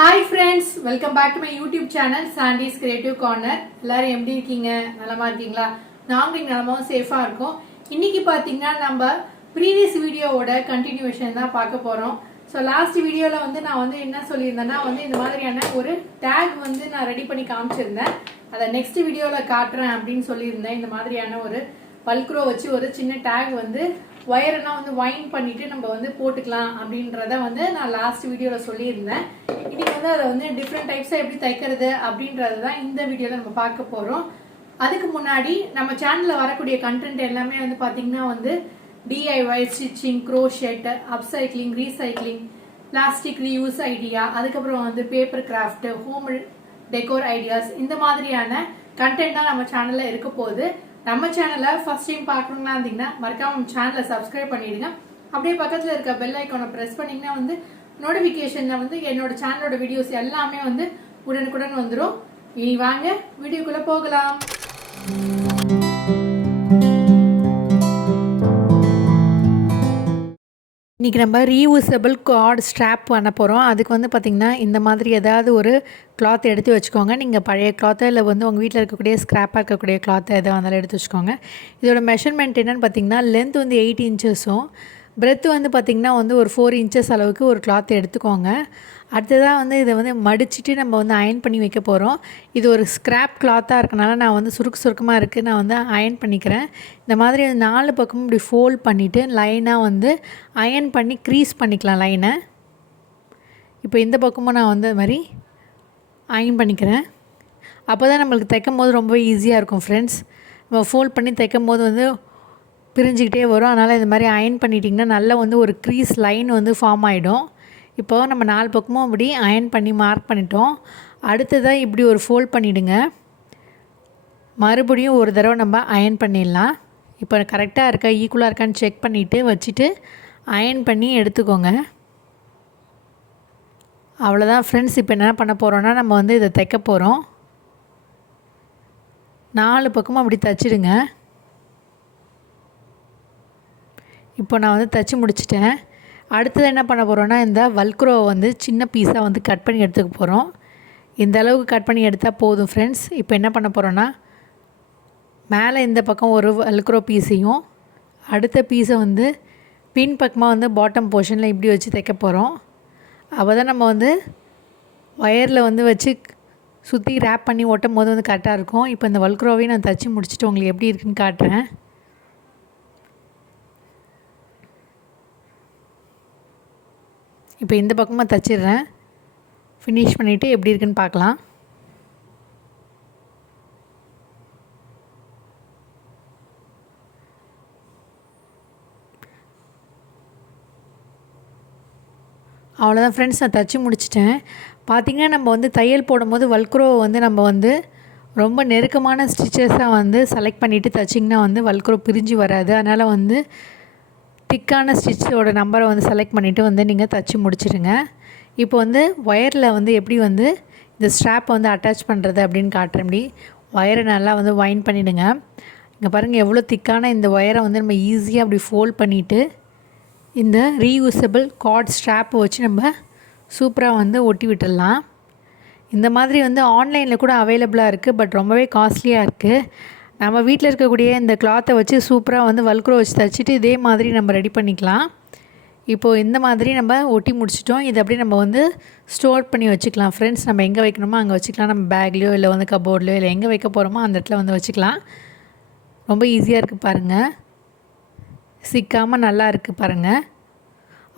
Hi friends, welcome back to my YouTube channel Sandy's Creative Corner. எல்லாரும் எப்படி இருக்கீங்க? நலமா இருக்கீங்களா? நாங்க இங்க நலமாவும் சேஃபா இருக்கோம். இன்னைக்கு பாத்தீங்கன்னா நம்ம previous வீடியோவோட continuation தான் பார்க்க போறோம். So last வீடியோல நான் என்ன சொல்லியிருந்தேன்னா இந்த மாதிரியான ஒரு tag நான் ரெடி பண்ணி காமிச்சிருந்தேன். அத நெக்ஸ்ட் வீடியோல காட்டுறேன் அப்படின்னு சொல்லியிருந்தேன். இந்த மாதிரியான ஒரு பல்க்ரோ வச்சு ஒரு சின்ன tag வயரெல்லாம் வைண்ட் பண்ணிட்டு நம்ம போட்டுக்கலாம் அப்படின்றத நான் லாஸ்ட் வீடியோல சொல்லியிருந்தேன். இன்னைக்கு அதை டிஃப்ரெண்ட் டைப்ஸா எப்படி தைக்கிறது அப்படின்றது தான் இந்த வீடியோல நம்ம பார்க்க போறோம். அதுக்கு முன்னாடி நம்ம சேனல்ல வரக்கூடிய கண்டென்ட் எல்லாமே பாத்தீங்கன்னா DIY, stitching, crochet, upcycling, recycling, plastic reuse idea, அதுக்கப்புறம் paper craft, home decor ideas, இந்த மாதிரியான கண்டென்ட் தான் நம்ம சேனல்ல இருக்க போகுது. நம்ம சேனலை ஃபர்ஸ்ட் டைம் பார்க்கணும்னா இருந்தீங்கன்னா மறக்காம நம்ம சேனலை சப்ஸ்கிரைப் பண்ணிடுங்க. அப்படியே பக்கத்தில் இருக்க பெல் ஐக்கானை ப்ரெஸ் பண்ணிங்கன்னா நோட்டிஃபிகேஷனில் என்னோட சேனலோட வீடியோஸ் எல்லாமே உடனுக்குடன் வந்துடும். இனி வாங்க வீடியோக்குள்ளே போகலாம். இன்றைக்கி நம்ம ரீயூசபிள் கார்டு ஸ்ட்ராப் பண்ண போகிறோம். அதுக்கு பார்த்திங்கன்னா இந்த மாதிரி ஏதாவது ஒரு கிளாத் எடுத்து வச்சுக்கோங்க. நீங்கள் பழைய கிளாத்தை இல்லை உங்கள் வீட்டில் இருக்கக்கூடிய ஸ்க்ராப்பாக இருக்கக்கூடிய கிளாத்தை எதாவது வந்தாலும் எடுத்து வச்சுக்கோங்க. இதோட மெஷர்மெண்ட் என்னென்னு பார்த்திங்கன்னா லென்த் 8 இன்ச்சஸும் பிரெத்து பார்த்திங்கன்னா ஒரு 4 இன்ச்சஸ் அளவுக்கு ஒரு கிளாத் எடுத்துக்கோங்க. அடுத்ததாக இதை மடிச்சுட்டு நம்ம அயன் பண்ணி வைக்க போகிறோம். இது ஒரு ஸ்க்ராப் கிளாத்தாக இருக்கனால நான் சுருக்கமாக இருக்குது, நான் அயன் பண்ணிக்கிறேன். இந்த மாதிரி 4 பக்கமும் இப்படி ஃபோல்ட் பண்ணிவிட்டு லைனாக அயன் பண்ணி க்ரீஸ் பண்ணிக்கலாம் லைனை. இப்போ இந்த பக்கமும் நான் அது மாதிரி அயன் பண்ணிக்கிறேன். அப்போ தான் நம்மளுக்கு தைக்கும் போது ரொம்ப ஈஸியாக இருக்கும் ஃப்ரெண்ட்ஸ். நம்ம ஃபோல்ட் பண்ணி தைக்கும் போது பிரிஞ்சுக்கிட்டே வரும். அதனால் இந்த மாதிரி அயன் பண்ணிட்டிங்கன்னா நல்லா ஒரு க்ரீஸ் லைன் ஃபார்ம் ஆகிடும். இப்போது நம்ம 4 பக்கமும் அப்படி அயன் பண்ணி மார்க் பண்ணிட்டோம். அடுத்ததாக இப்படி ஒரு ஃபோல்ட் பண்ணிவிடுங்க. மறுபடியும் ஒரு தடவை நம்ம அயன் பண்ணிடலாம். இப்போ கரெக்டாக இருக்கா, ஈக்குவலாக இருக்கான்னு செக் பண்ணிவிட்டு வச்சுட்டு அயன் பண்ணி எடுத்துக்கோங்க. அவ்வளோதான் ஃப்ரெண்ட்ஸ். இப்போ என்ன பண்ண போகிறோன்னா நம்ம இதை தைக்க போகிறோம். 4 பக்கமும் அப்படி தைச்சிடுங்க. இப்போ நான் தைச்சி முடிச்சிட்டேன். அடுத்தது என்ன பண்ண போகிறோன்னா இந்த வல்க்ரோவை சின்ன பீஸாக கட் பண்ணி எடுத்துக்க போகிறோம். இந்த அளவுக்கு கட் பண்ணி எடுத்தால் போதும் ஃப்ரெண்ட்ஸ். இப்போ என்ன பண்ண போகிறோன்னா மேலே இந்த பக்கம் ஒரு வல்க்ரோ பீஸையும் அடுத்த பீஸை பின் பக்கமாக பாட்டம் போர்ஷனில் இப்படி வச்சு தைக்க போகிறோம். அப்போ தான் நம்ம ஒயரில் வச்சு சுற்றி ரேப் பண்ணி ஓட்டும் போது கரெக்டாக இருக்கும். இப்போ இந்த வல்க்ரோவையும் நான் தைச்சி முடிச்சுட்டு உங்களுக்கு எப்படி இருக்குன்னு காட்டுறேன். இப்போ இந்த பக்கமாக தைச்சிடுறேன். ஃபினிஷ் பண்ணிவிட்டு எப்படி இருக்குன்னு பார்க்கலாம். அவ்வளோதான் ஃப்ரெண்ட்ஸ், நான் தைச்சி முடிச்சிட்டேன். பார்த்திங்கன்னா நம்ம தையல் போடும்போது வல்க்ரோவை நம்ம ரொம்ப நெருக்கமான ஸ்டிச்சஸாக செலக்ட் பண்ணிவிட்டு தைச்சிங்கன்னா வல்க்ரோ பிரிஞ்சு வராது. அதனால் திக்கான ஸ்டிச்சோட நம்பரை செலக்ட் பண்ணிவிட்டு நீங்கள் தைச்சி முடிச்சிடுங்க. இப்போ ஒயரில் எப்படி இந்த ஸ்ட்ராப்பை அட்டாச் பண்ணுறது அப்படின்னு காட்டுறேன். இப்படி ஒயரை நல்லா வைண்ட் பண்ணிவிடுங்க. இங்கே பாருங்கள் எவ்வளோ திக்கான இந்த ஒயரை நம்ம ஈஸியாக அப்படி ஃபோல்ட் பண்ணிவிட்டு இந்த ரீயூசபிள் கார்ட் ஸ்ட்ராப்பை வச்சு நம்ம சூப்பராக ஒட்டி விட்டுடலாம். இந்த மாதிரி ஆன்லைனில் கூட அவைலபிளாக இருக்குது. பட் ரொம்பவே காஸ்ட்லியாக இருக்குது. நம்ம வீட்டில் இருக்கக்கூடிய இந்த கிளாத்தை வச்சு சூப்பராக வல்க்ரோ வச்சு தைச்சிட்டு இதே மாதிரி நம்ம ரெடி பண்ணிக்கலாம். இப்போது இந்த மாதிரி நம்ம ஒட்டி முடிச்சிட்டோம். இதை அப்படியே நம்ம ஸ்டோர் பண்ணி வச்சுக்கலாம் ஃப்ரெண்ட்ஸ். நம்ம எங்கே வைக்கணுமோ அங்கே வச்சுக்கலாம். நம்ம பேக்லேயோ இல்லை கபோர்ட்லையோ இல்லை எங்கே வைக்க போகிறோமோ அந்த இடத்துல வச்சுக்கலாம். ரொம்ப ஈஸியாக இருக்குது பாருங்கள், சிக்காமல் நல்லா இருக்குது பாருங்கள்.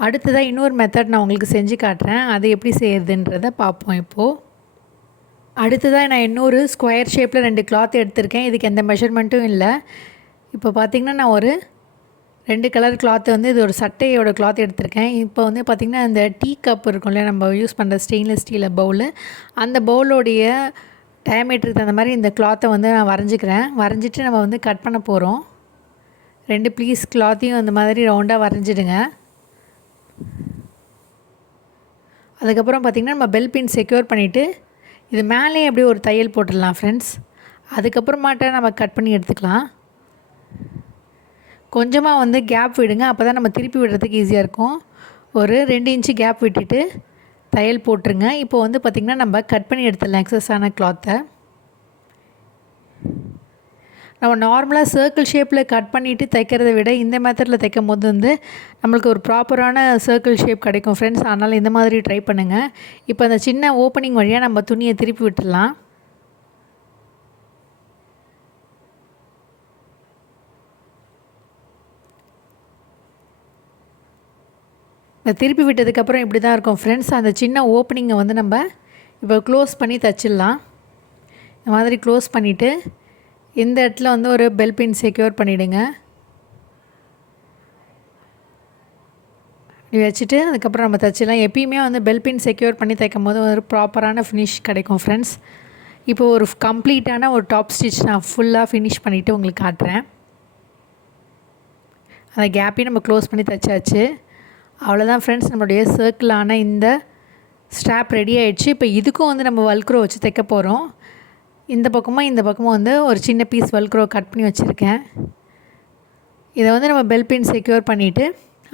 அடுத்ததாக இன்னொரு மெத்தட் நான் உங்களுக்கு செஞ்சு காட்டுறேன். அதை எப்படி செய்கிறதுன்றதை பார்ப்போம். இப்போது அடுத்ததாக நான் இன்னொரு ஸ்கொயர் ஷேப்பில் 2 கிளாத் எடுத்திருக்கேன். இதுக்கு எந்த மெஷர்மெண்ட்டும் இல்லை. இப்போ பார்த்திங்கன்னா நான் ஒரு 2 கலர் கிளாத்து இது ஒரு சட்டையோட கிளாத் எடுத்திருக்கேன். இப்போ பார்த்திங்கன்னா இந்த டீ கப் இருக்கும்ல, நம்ம யூஸ் பண்ணுற ஸ்டெயின்லெஸ் ஸ்டீல் பவுலு, அந்த பவுலோடைய டயமீட்டருக்கு தகுந்த மாதிரி இந்த கிளாத்தை நான் வரைஞ்சிக்கிறேன். வரைஞ்சிட்டு நம்ம கட் பண்ண போகிறோம். 2 பீஸ் கிளாத்தையும் அந்த மாதிரி ரவுண்டாக வரைஞ்சிடுங்க. அதுக்கப்புறம் பார்த்திங்கன்னா நம்ம பெல் பின் செக்யூர் பண்ணிவிட்டு இது மேலே அப்படியே ஒரு தையல் போட்டுடலாம் ஃப்ரெண்ட்ஸ். அதுக்கப்புறமாட்ட நம்ம கட் பண்ணி எடுத்துக்கலாம். கொஞ்சமாக கேப் விடுங்க. அப்போ தான் நம்ம திருப்பி விடுறதுக்கு ஈஸியாக இருக்கும். ஒரு 2 இன்ச்சு கேப் விட்டுட்டு தையல் போட்டுருங்க. இப்போ வந்து பார்த்திங்கன்னா நம்ம கட் பண்ணி எடுத்துடலாம் எக்ஸஸான கிளாத்தை. நம்ம நார்மலாக சர்க்கிள் ஷேப்பில் கட் பண்ணிவிட்டு தைக்கிறத விட இந்த மெத்தடில் தைக்கும் போது வந்து நம்மளுக்கு ஒரு ப்ராப்பரான சர்க்கிள் ஷேப் கிடைக்கும் ஃப்ரெண்ட்ஸ். அதனால் இந்த மாதிரி ட்ரை பண்ணுங்கள். இப்போ அந்த சின்ன ஓப்பனிங் வழியாக நம்ம துணியை திருப்பி விட்டுடலாம். திருப்பி விட்டதுக்கப்புறம் இப்படி தான் இருக்கும் ஃப்ரெண்ட்ஸ். அந்த சின்ன ஓப்பனிங்கை வந்து நம்ம இப்போ க்ளோஸ் பண்ணி தைச்சிடலாம். இந்த மாதிரி க்ளோஸ் பண்ணிவிட்டு இந்த இடத்துல வந்து ஒரு பெல் பின் செக்யூர் பண்ணிவிடுங்க. இப்படி வச்சுட்டு அதுக்கப்புறம் நம்ம தைச்சிடலாம். எப்பயுமே வந்து பெல் பின் செக்யூர் பண்ணி தைக்கும் போது ஒரு ப்ராப்பரான ஃபினிஷ் கிடைக்கும் ஃப்ரெண்ட்ஸ். இப்போது ஒரு கம்ப்ளீட்டான ஒரு டாப் ஸ்டிச் நான் ஃபுல்லாக ஃபினிஷ் பண்ணிவிட்டு உங்களுக்கு காட்டுறேன். அந்த கேப்பையும் நம்ம க்ளோஸ் பண்ணி தைச்சாச்சு. அவ்வளோதான் ஃப்ரெண்ட்ஸ், நம்மளுடைய சர்க்கிளான இந்த ஸ்ட்ராப் ரெடி ஆகிடுச்சு. இப்போ இதுக்கும் வந்து நம்ம வல்க்ரோ வச்சு தைக்க போகிறோம். இந்த பக்கமும் வந்து ஒரு சின்ன பீஸ் வல்க்ரோ கட் பண்ணி வச்சுருக்கேன். இதை வந்து நம்ம பெல் பின் செக்யூர் பண்ணிவிட்டு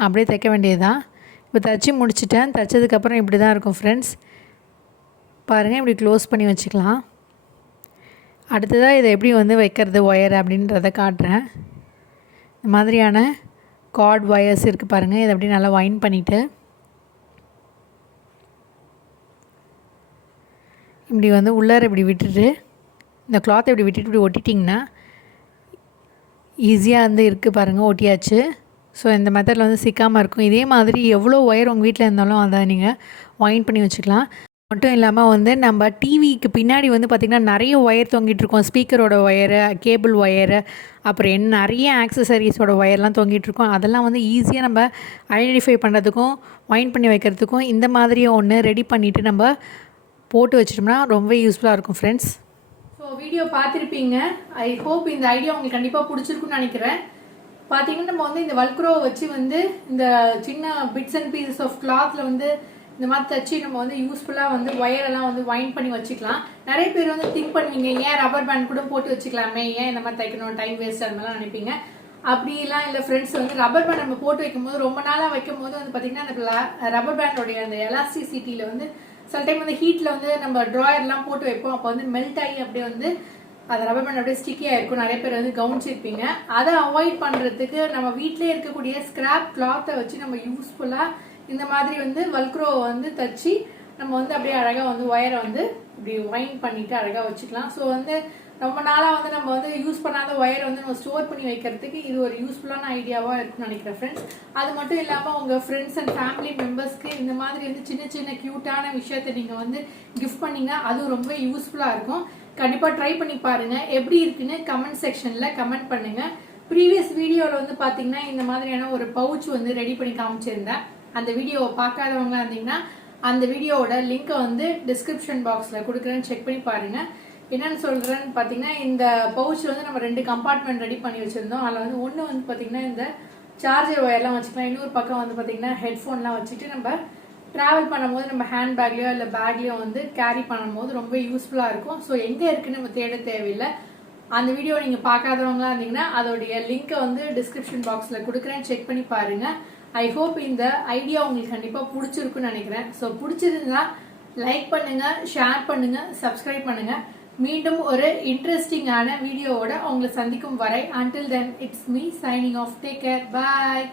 அப்படியே தைக்க வேண்டியது தான். இப்போ தைச்சி முடிச்சிட்டேன். தைச்சதுக்கப்புறம் இப்படி தான் இருக்கும் ஃப்ரெண்ட்ஸ். பாருங்கள், இப்படி க்ளோஸ் பண்ணி வச்சுக்கலாம். அடுத்ததாக இதை எப்படி வந்து வைக்கிறது ஒயர் அப்படின்றத காட்டுறேன். இந்த மாதிரியான கார்ட் ஒயர்ஸ் இருக்குது பாருங்கள். இதை அப்படியே நல்லா வைண்ட் பண்ணிவிட்டு இப்படி வந்து உள்ளார இப்படி விட்டுட்டு இந்த கிளாத்தை இப்படி விட்டுட்டு இப்படி ஒட்டிட்டிங்கன்னா ஈஸியாக வந்து இருக்குது பாருங்கள், ஒட்டியாச்சு. ஸோ இந்த மெத்தடில் வந்து சிக்காமல் இருக்கும். இதே மாதிரி எவ்வளோ ஒயர் உங்கள் வீட்டில் இருந்தாலும் அதை நீங்கள் வைண்ட் பண்ணி வச்சுக்கலாம். மட்டும் இல்லாமல் வந்து நம்ம டிவிக்கு பின்னாடி வந்து பார்த்திங்கன்னா நிறைய ஒயர் தொங்கிட்டுருக்கோம். ஸ்பீக்கரோட ஒயரு, கேபிள் ஒயரு, அப்புறம் நிறைய ஆக்சசரிஸோட ஒயர்லாம் தொங்கிட்டுருக்கோம். அதெல்லாம் வந்து ஈஸியாக நம்ம ஐடென்டிஃபை பண்ணுறதுக்கும் வைண்ட் பண்ணி வைக்கிறதுக்கும் இந்த மாதிரி ஒன்று ரெடி பண்ணிவிட்டு நம்ம போட்டு வச்சிட்டோம்னா ரொம்ப யூஸ்ஃபுல்லாக இருக்கும் ஃப்ரெண்ட்ஸ். ஸோ வீடியோ பார்த்துருப்பீங்க. ஐ ஹோப் இந்த ஐடியா உங்களுக்கு கண்டிப்பாக பிடிச்சிருக்குன்னு நினைக்கிறேன். பார்த்தீங்கன்னா நம்ம வந்து இந்த வல்க்ரோவை வச்சு வந்து இந்த சின்ன பிட்ஸ் அண்ட் பீசஸ் ஆஃப் கிளாத்தில் வந்து இந்த மாதிரி தைச்சி நம்ம வந்து யூஸ்ஃபுல்லாக வந்து ஒயரெல்லாம் வந்து வைண்ட் பண்ணி வச்சுக்கலாம். நிறைய பேர் வந்து திங்க் பண்ணுவீங்க, ஏன் ரப்பர் பேண்ட் கூட போட்டு வச்சுக்கலாமே, ஏன் இந்த மாதிரி தைக்கணும், டைம் வேஸ்ட் அது மாதிரிலாம் நினைப்பீங்க. அப்படிலாம் இல்லை ஃப்ரெண்ட்ஸ். வந்து ரப்பர் பேண்ட் நம்ம போட்டு வைக்கும்போது ரொம்ப நாளாக வைக்கும் போது வந்து பார்த்தீங்கன்னா அந்த ரப்பர் பேண்டோடைய அந்த எலாஸ்டிசிட்டியில் வந்து சில டைம் வந்து ஹீட்டில் வந்து நம்ம ட்ராயர்லாம் போட்டு வைப்போம். அப்போ வந்து மெல்ட் ஆகி அப்படியே வந்து அது ரப்பர் பேண்ட் அப்படியே ஸ்டிக்கியாக இருக்கும். நிறைய பேர் வந்து கவனிச்சிருப்பீங்க. அதை அவாய்ட் பண்ணுறதுக்கு நம்ம வீட்டிலே இருக்கக்கூடிய ஸ்கிராப் கிளாத்தை வச்சு நம்ம யூஸ்ஃபுல்லாக இந்த மாதிரி வந்து வல்க்ரோவை வந்து தைச்சி நம்ம வந்து அப்படியே அழகாக வந்து ஒயரை வந்து இப்படி வைண்ட் பண்ணிவிட்டு அழகாக வச்சுக்கலாம். ஸோ வந்து ரொம்ப நாளாக வந்து நம்ம வந்து யூஸ் பண்ணாத ஒயரை வந்து நம்ம ஸ்டோர் பண்ணி வைக்கிறதுக்கு இது ஒரு யூஸ்ஃபுல்லான ஐடியாவாக இருக்குன்னு நினைக்கிறேன் ஃப்ரெண்ட்ஸ். அது மட்டும் இல்லாமல் உங்கள் ஃப்ரெண்ட்ஸ் அண்ட் ஃபேமிலி மெம்பர்ஸ்க்கு இந்த மாதிரி வந்து சின்ன சின்ன க்யூட்டான விஷயத்தை நீங்கள் வந்து கிஃப்ட் பண்ணிங்கன்னா அதுவும் ரொம்ப யூஸ்ஃபுல்லாக இருக்கும். கண்டிப்பாக ட்ரை பண்ணி பாருங்கள். எப்படி இருக்குன்னு கமெண்ட் செக்ஷனில் கமெண்ட் பண்ணுங்கள். ப்ரீவியஸ் வீடியோவில் வந்து பார்த்தீங்கன்னா இந்த மாதிரியான ஒரு பவுச் வந்து ரெடி பண்ணி காமிச்சிருந்தேன். அந்த வீடியோவை பார்க்காதவங்க இருந்தீங்கன்னா அந்த வீடியோவோட லிங்கை வந்து டிஸ்கிரிப்ஷன் பாக்ஸில் கொடுக்குறேன்னு செக் பண்ணி பாருங்கள். என்னன்னு சொல்கிறேன்னு பார்த்தீங்கன்னா இந்த பவுச்சில் வந்து நம்ம 2 கம்பார்ட்மெண்ட் ரெடி பண்ணி வச்சுருந்தோம். அதில் வந்து ஒன்று வந்து பார்த்தீங்கன்னா இந்த சார்ஜர் ஒயர்லாம் வச்சுக்கலாம். இன்னொரு பக்கம் வந்து பார்த்தீங்கன்னா ஹெட்ஃபோன்லாம் வச்சுட்டு நம்ம ட்ராவல் பண்ணும்போது நம்ம ஹேண்ட் பேக்லேயோ இல்லை பேக்லேயோ வந்து கேரி பண்ணும்போது ரொம்ப யூஸ்ஃபுல்லாக இருக்கும். ஸோ எங்கே இருக்குன்னு நம்ம தேட தேவையில்லை. அந்த வீடியோ நீங்கள் பார்க்காதவங்களா இருந்தீங்கன்னா அதோடைய லிங்கை வந்து டிஸ்கிரிப்ஷன் பாக்ஸில் கொடுக்குறேன், செக் பண்ணி பாருங்கள். ஐ ஹோப் இந்த ஐடியா உங்களுக்கு கண்டிப்பாக பிடிச்சிருக்குன்னு நினைக்கிறேன். ஸோ பிடிச்சிருந்தா லைக் பண்ணுங்கள், ஷேர் பண்ணுங்கள், சப்ஸ்கிரைப் பண்ணுங்கள். மீண்டும் ஒரு இன்ட்ரெஸ்டிங்கான வீடியோவோட உங்களை சந்திக்கும் வரை until then it's me signing off. Take care. Bye.